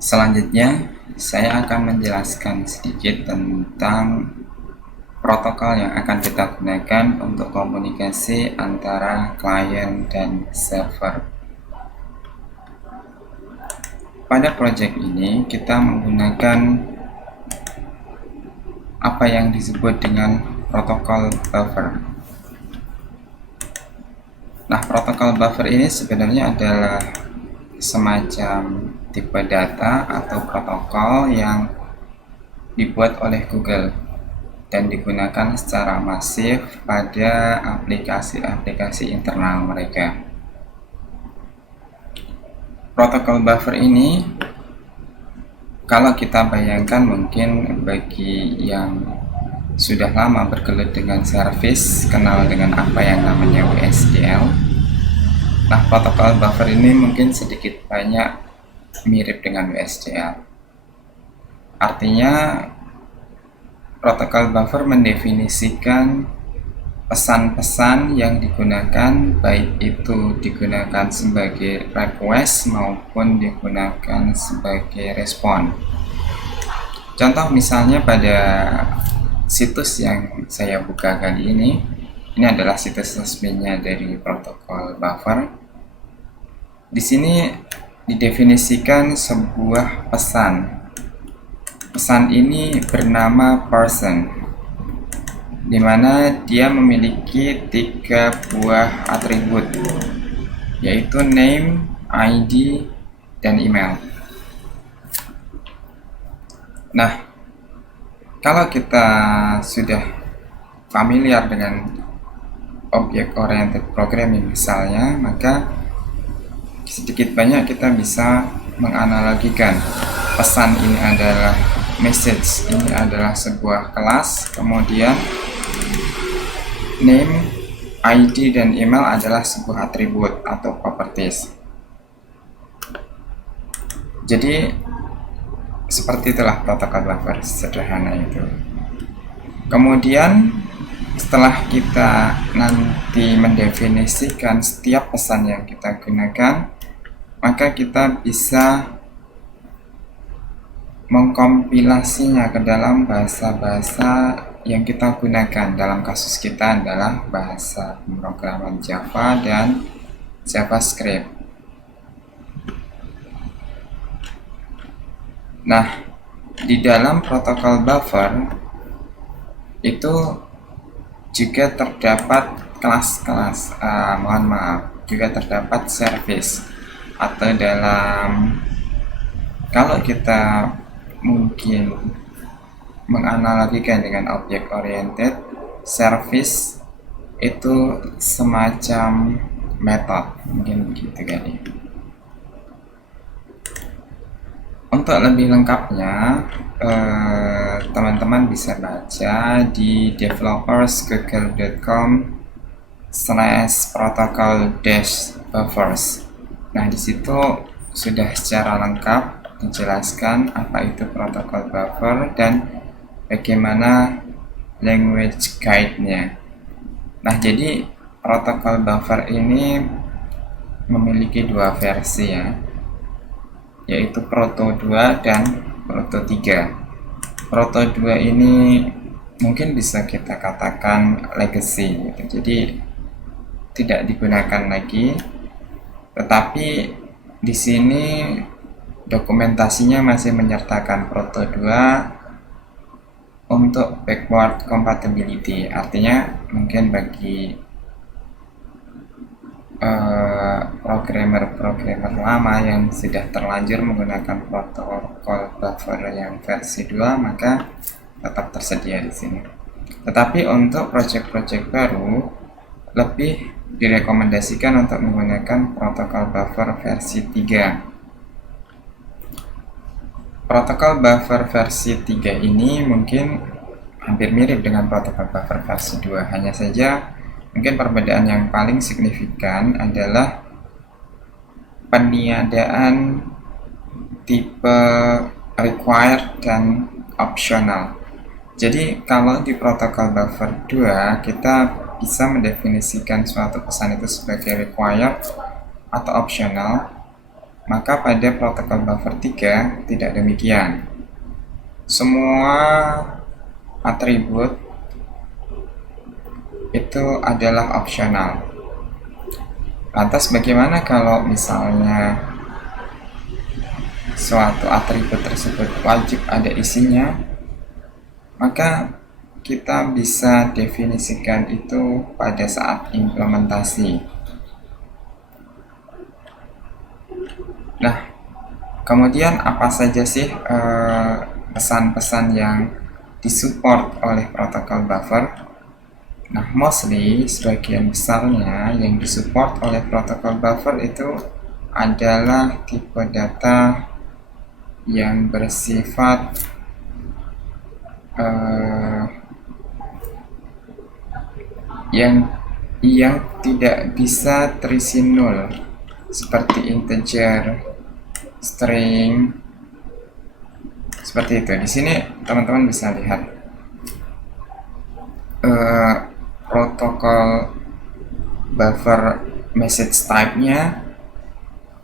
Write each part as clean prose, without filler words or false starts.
Selanjutnya, saya akan menjelaskan sedikit tentang protokol yang akan kita gunakan untuk komunikasi antara klien dan server. Pada project ini, kita menggunakan apa yang disebut dengan protokol buffer. Nah, protokol buffer ini sebenarnya adalah semacam tipe data atau protokol yang dibuat oleh Google dan digunakan secara masif pada aplikasi-aplikasi internal mereka. Protokol buffer ini, kalau kita bayangkan mungkin bagi yang sudah lama bergelut dengan service, kenal dengan apa yang namanya WSDL. Nah, protokol buffer ini mungkin sedikit banyak mirip dengan WSDL. Artinya, protokol buffer mendefinisikan pesan-pesan yang digunakan, baik itu digunakan sebagai request maupun digunakan sebagai respon. Contoh misalnya pada situs yang saya buka kali ini adalah situs resminya dari protokol buffer. Di sini didefinisikan sebuah pesan. Pesan ini bernama person, di mana dia memiliki 3 buah atribut, yaitu name, ID, dan email. Nah, kalau kita sudah familiar dengan object oriented programming misalnya, maka sedikit banyak kita bisa menganalogikan pesan ini adalah message, ini adalah sebuah kelas, kemudian name, ID, dan email adalah sebuah atribut atau properties. Jadi seperti itulah protokol buffer sederhana itu. Kemudian setelah kita nanti mendefinisikan setiap pesan yang kita gunakan, maka kita bisa mengkompilasinya ke dalam bahasa-bahasa yang kita gunakan. Dalam kasus kita adalah bahasa pemrograman Java dan JavaScript. Nah, di dalam protokol buffer itu juga terdapat kelas-kelas, juga terdapat service, atau kalau kita mungkin menganalogikan dengan object oriented, service itu semacam method, mungkin begitu kali. Untuk lebih lengkapnya, teman-teman bisa baca di developers.google.com/protocol-buffers. Nah, di situ sudah secara lengkap dijelaskan apa itu protokol buffer dan bagaimana language guide-nya. Nah, jadi protokol buffer ini memiliki 2 versi ya, yaitu Proto 2 dan Proto 3. Proto 2 ini mungkin bisa kita katakan legacy gitu. Jadi tidak digunakan lagi. Tetapi di sini dokumentasinya masih menyertakan Proto 2 untuk backward compatibility. Artinya mungkin bagi programmer lama yang sudah terlanjur menggunakan protokol buffer yang versi 2, maka tetap tersedia di sini. Tetapi untuk project-project baru lebih direkomendasikan untuk menggunakan protokol buffer versi 3. Protokol buffer versi 3 ini mungkin hampir mirip dengan protokol buffer versi 2, hanya saja mungkin perbedaan yang paling signifikan adalah peniadaan tipe required dan optional. Jadi kalau di protokol buffer 2 kita bisa mendefinisikan suatu pesan itu sebagai required atau optional, Maka pada protokol buffer 3 tidak demikian. Semua atribut itu adalah opsional. Lantas bagaimana kalau misalnya suatu atribut tersebut wajib ada isinya? Maka kita bisa definisikan itu pada saat implementasi. Nah, kemudian apa saja sih pesan-pesan yang disupport oleh protokol buffer? Nah, mostly sebagian besarnya yang disupport oleh protokol buffer itu adalah tipe data yang bersifat yang tidak bisa terisi nol, seperti integer, string, seperti itu. Di sini teman-teman bisa lihat protokol buffer message type-nya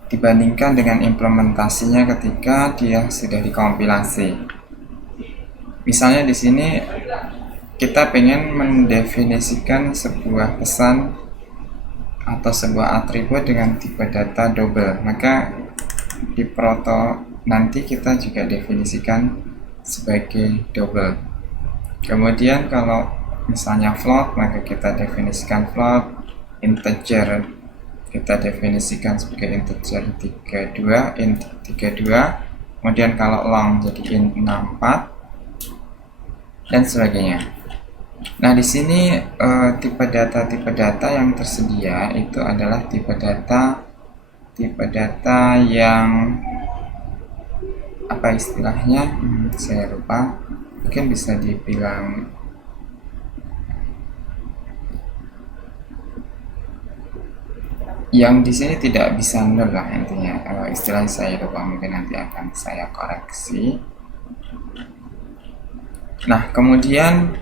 dibandingkan dengan implementasinya ketika dia sudah dikompilasi. Misalnya di sini kita pengen mendefinisikan sebuah pesan atau sebuah atribut dengan tipe data double, maka di proto nanti kita juga definisikan sebagai double. Kemudian kalau misalnya float, maka kita definisikan float. Integer kita definisikan sebagai integer 32, int 32. Kemudian kalau long jadi int 64 dan sebagainya. Nah, di sini tipe data yang tersedia itu adalah tipe data yang apa istilahnya? Saya lupa. Mungkin bisa dibilang yang di sini tidak bisa nol lah intinya. Istilahnya saya lupa, mungkin nanti akan saya koreksi. Nah, kemudian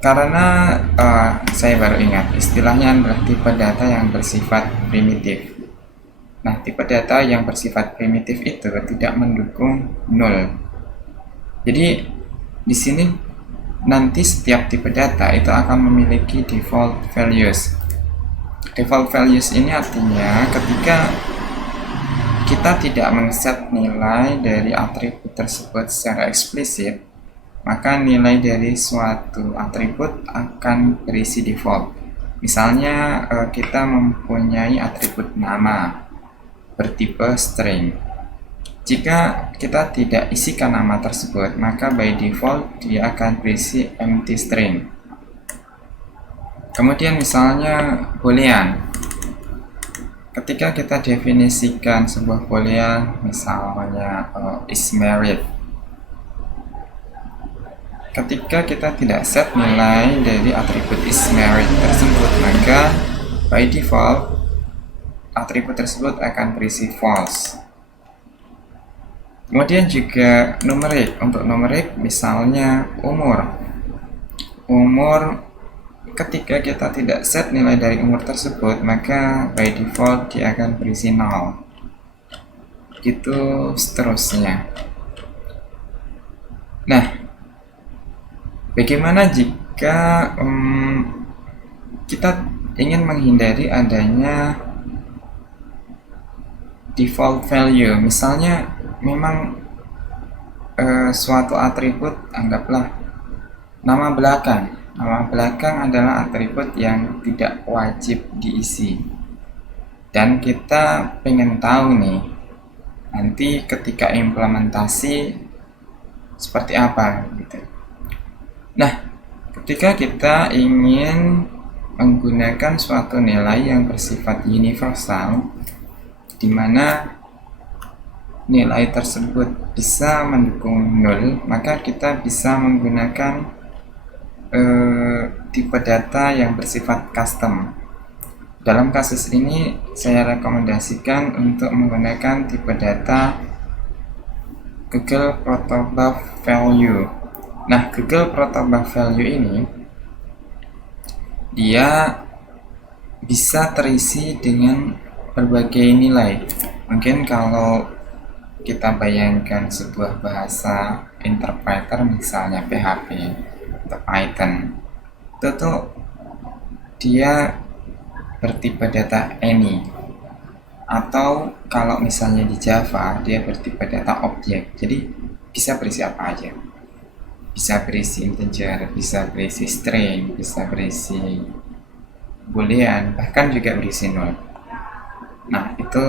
karena saya baru ingat, istilahnya adalah tipe data yang bersifat primitif. Nah, tipe data yang bersifat primitif itu tidak mendukung nol. Jadi di sini nanti setiap tipe data itu akan memiliki default values. Default values ini artinya ketika kita tidak men-set nilai dari atribut tersebut secara eksplisit, maka nilai dari suatu atribut akan berisi default. Misalnya kita mempunyai atribut nama bertipe string. Jika kita tidak isikan nama tersebut, maka by default dia akan berisi empty string. Kemudian misalnya boolean. Ketika kita definisikan sebuah boolean, misalnya is married. Ketika kita tidak set nilai dari atribut is married tersebut, maka by default atribut tersebut akan berisi false. Kemudian juga numeric. Untuk numeric misalnya umur. Ketika kita tidak set nilai dari umur tersebut, maka by default dia akan berisi null. Gitu seterusnya. Nah, bagaimana jika kita ingin menghindari adanya default value? Misalnya memang suatu atribut, anggaplah nama belakang. Nama belakang adalah atribut yang tidak wajib diisi. Dan kita pengen tahu nih, nanti ketika implementasi seperti apa gitu. Nah, ketika kita ingin menggunakan suatu nilai yang bersifat universal, di mana nilai tersebut bisa mendukung nol, maka kita bisa menggunakan tipe data yang bersifat custom. Dalam kasus ini saya rekomendasikan untuk menggunakan tipe data Google Protobuf Value. Nah, Google Protobuf Value ini dia bisa terisi dengan berbagai nilai. Mungkin kalau kita bayangkan sebuah bahasa interpreter, misalnya PHP atau Python, itu tuh dia bertipe data any, atau kalau misalnya di Java dia bertipe data objek. Jadi bisa berisi apa aja, bisa berisi integer, bisa berisi string, bisa berisi boolean, bahkan juga berisi null. Nah, itu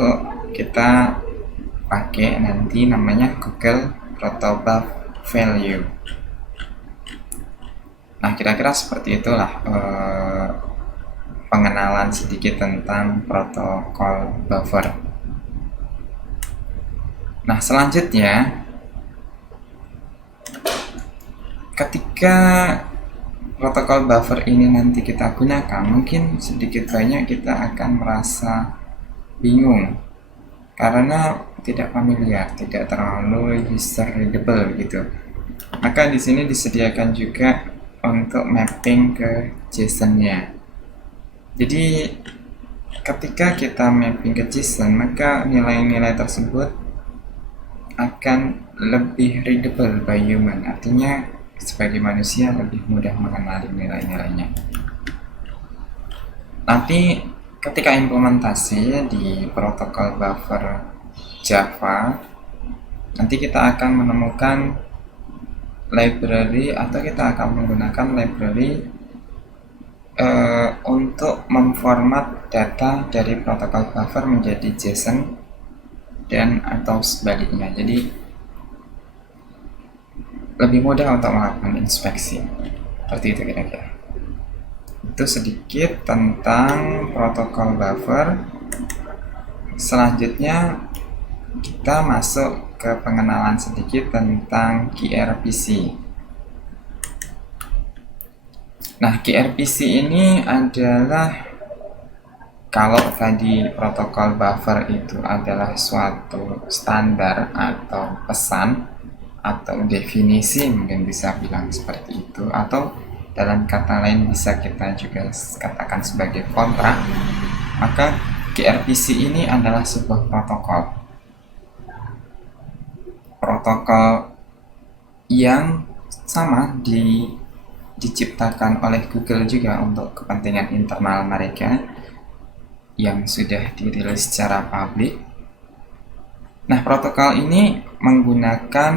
kita pakai nanti namanya Google Protobuf Value. Nah, kira-kira seperti itulah pengenalan sedikit tentang protokol buffer. Nah, selanjutnya ketika protokol buffer ini nanti kita gunakan, mungkin sedikit banyak kita akan merasa bingung karena tidak familiar, tidak terlalu user readable gitu. Maka di sini disediakan juga untuk mapping ke JSON-nya. Jadi ketika kita mapping ke JSON, maka nilai-nilai tersebut akan lebih readable by human. Artinya sebagai manusia lebih mudah mengenali nilai-nilainya. Nanti ketika implementasi di protokol buffer Java, nanti kita akan menemukan library, atau kita akan menggunakan library untuk memformat data dari protokol buffer menjadi JSON dan atau sebaliknya. Jadi lebih mudah untuk melakukan inspeksi. Seperti itu kira-kira. Itu sedikit tentang protokol buffer. Selanjutnya kita masuk ke pengenalan sedikit tentang gRPC. Nah, gRPC ini adalah, kalau tadi protokol buffer itu adalah suatu standar atau pesan atau definisi, mungkin bisa bilang seperti itu, atau dalam kata lain bisa kita juga katakan sebagai kontrak, maka gRPC ini adalah sebuah protokol yang sama diciptakan oleh Google juga untuk kepentingan internal mereka yang sudah dirilis secara publik. Nah, protokol ini menggunakan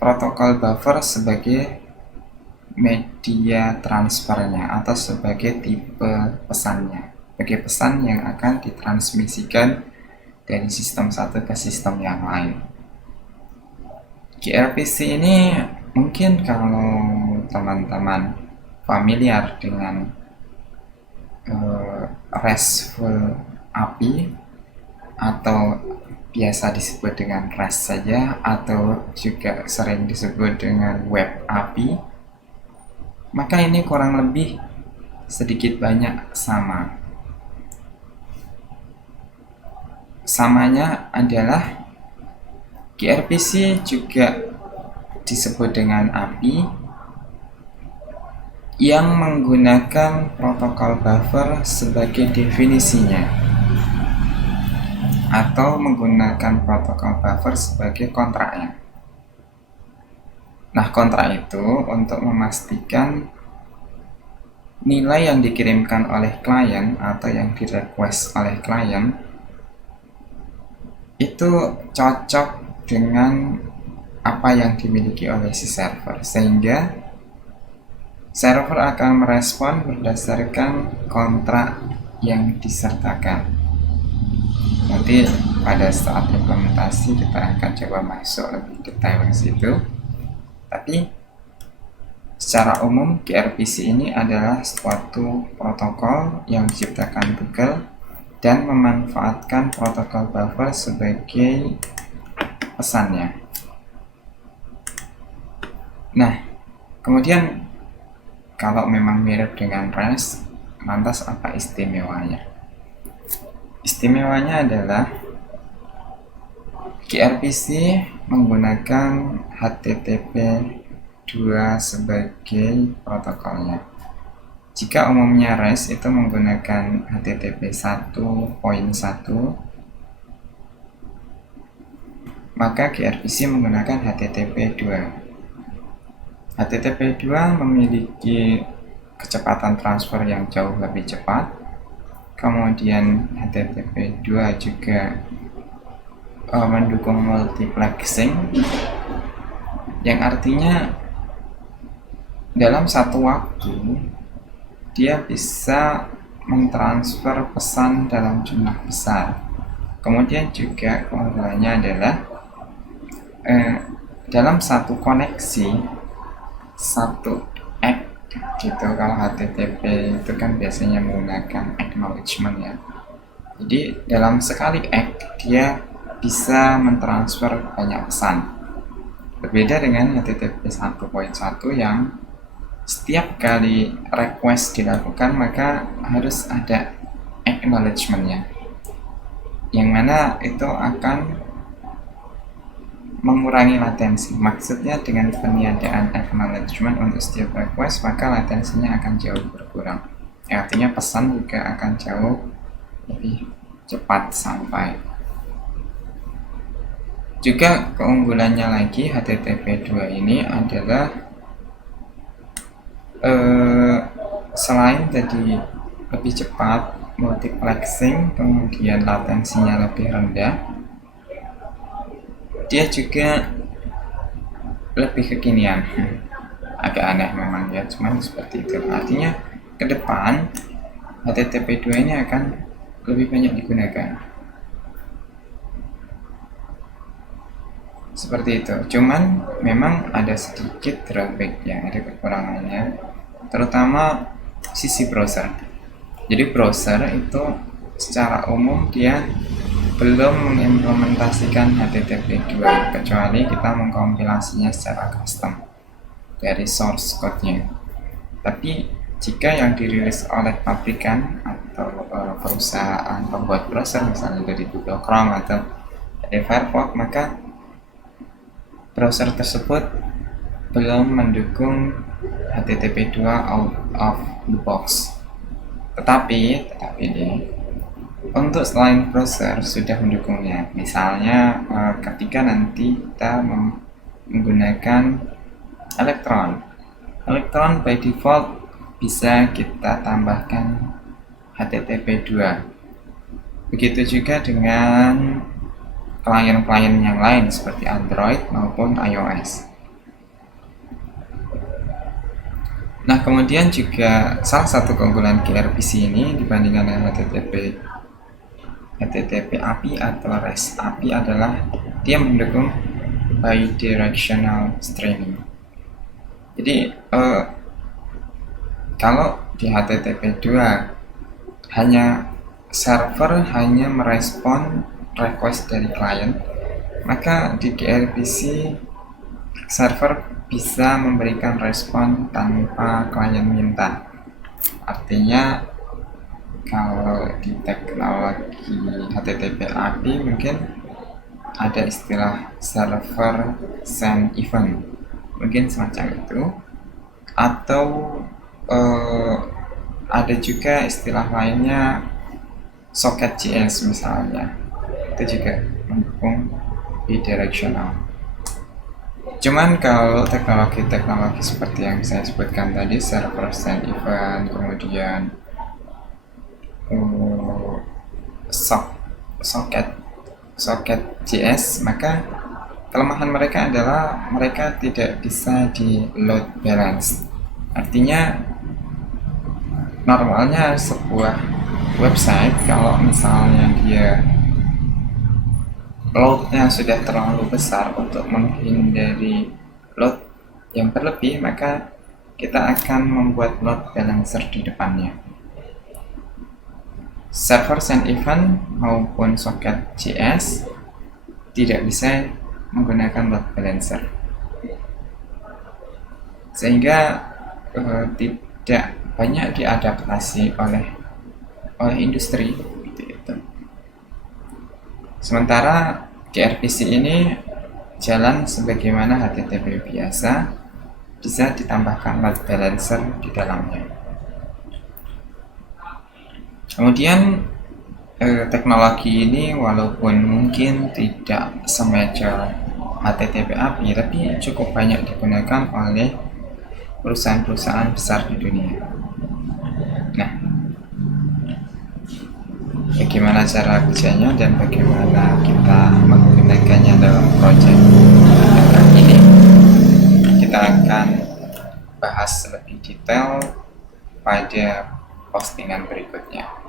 protokol buffer sebagai media transfernya atau sebagai tipe pesannya, sebagai pesan yang akan ditransmisikan dari sistem satu ke sistem yang lain. gRPC ini mungkin kalau teman-teman familiar dengan RESTful API atau biasa disebut dengan REST saja atau juga sering disebut dengan Web API, maka ini kurang lebih sedikit banyak sama. Samanya adalah gRPC juga disebut dengan API yang menggunakan protokol buffer sebagai definisinya, atau menggunakan protokol buffer sebagai kontraknya. Nah, kontrak itu untuk memastikan nilai yang dikirimkan oleh klien atau yang direquest oleh klien itu cocok dengan apa yang dimiliki oleh si server, sehingga server akan merespon berdasarkan kontrak yang disertakan. Nanti pada saat implementasi kita akan coba masuk lebih detail ke situ. Tapi secara umum gRPC ini adalah suatu protokol yang diciptakan Google dan memanfaatkan protokol buffer sebagai pesannya. Nah, kemudian kalau memang mirip dengan REST, lantas apa istimewanya? Istimewanya adalah gRPC menggunakan HTTP 2 sebagai protokolnya. Jika umumnya REST itu menggunakan HTTP 1.1, maka gRPC menggunakan HTTP 2. HTTP 2 memiliki kecepatan transfer yang jauh lebih cepat. Kemudian HTTP 2 juga mendukung multiplexing, yang artinya dalam satu waktu dia bisa mentransfer pesan dalam jumlah besar. Kemudian juga keunggulannya adalah dalam satu koneksi, satu ACK gitu. Kalau HTTP itu kan biasanya menggunakan acknowledgement ya. Jadi dalam sekali ACK dia bisa mentransfer banyak pesan. Berbeda dengan HTTP 1.1 yang setiap kali request dilakukan maka harus ada acknowledgement-nya, yang mana itu akan mengurangi latensi. Maksudnya dengan peniadaan acknowledgement untuk setiap request maka latensinya akan jauh berkurang. Artinya pesan juga akan jauh lebih cepat sampai. Juga keunggulannya lagi HTTP 2 ini adalah selain tadi lebih cepat, multiplexing, kemudian latensinya lebih rendah, dia juga lebih kekinian. Agak aneh memang ya, cuman seperti itu. Artinya ke depan HTTP 2 ini akan lebih banyak digunakan. Seperti itu. Cuman memang ada sedikit drawback-nya, ada kekurangannya, terutama sisi browser. Jadi browser itu secara umum dia belum mengimplementasikan HTTP 2 kecuali kita mengkompilasinya secara custom dari source code-nya. Tapi jika yang dirilis oleh pabrikan atau perusahaan pembuat browser, misalnya dari Google Chrome atau dari Firefox, maka browser tersebut belum mendukung HTTP 2 out of the box. Tetapi untuk selain browser sudah mendukungnya. Misalnya ketika nanti kita menggunakan Electron by default bisa kita tambahkan HTTP 2. Begitu juga dengan klien-klien yang lain seperti Android maupun iOS. Nah, kemudian juga salah satu keunggulan gRPC ini dibandingkan dengan HTTP API atau REST API adalah dia mendukung bidirectional streaming. Jadi kalau di HTTP 2 server hanya merespon request dari klien, maka di gRPC server bisa memberikan respon tanpa klien minta. Artinya kalau di teknologi HTTP API mungkin ada istilah server send event, mungkin semacam itu, atau ada juga istilah lainnya socket.js misalnya, itu juga mendukung bidirectional. Cuman kalau teknologi seperti yang saya sebutkan tadi, server send event, kemudian socket.js, maka kelemahan mereka adalah mereka tidak bisa di load balance. Artinya normalnya sebuah website kalau misalnya dia load-nya sudah terlalu besar, untuk menghindari load yang berlebih maka kita akan membuat load balancer di depannya. Server send event maupun socket.js tidak bisa menggunakan load balancer, sehingga tidak banyak diadaptasi oleh industri gitu. Sementara gRPC ini jalan sebagaimana HTTP biasa, bisa ditambahkan load balancer di dalamnya. Kemudian Teknologi ini walaupun mungkin tidak semajor HTTP API, tapi cukup banyak digunakan oleh perusahaan-perusahaan besar di dunia. Nah, bagaimana cara kerjanya dan bagaimana kita menggunakannya dalam proyek ini, kita akan bahas lebih detail pada postingan berikutnya.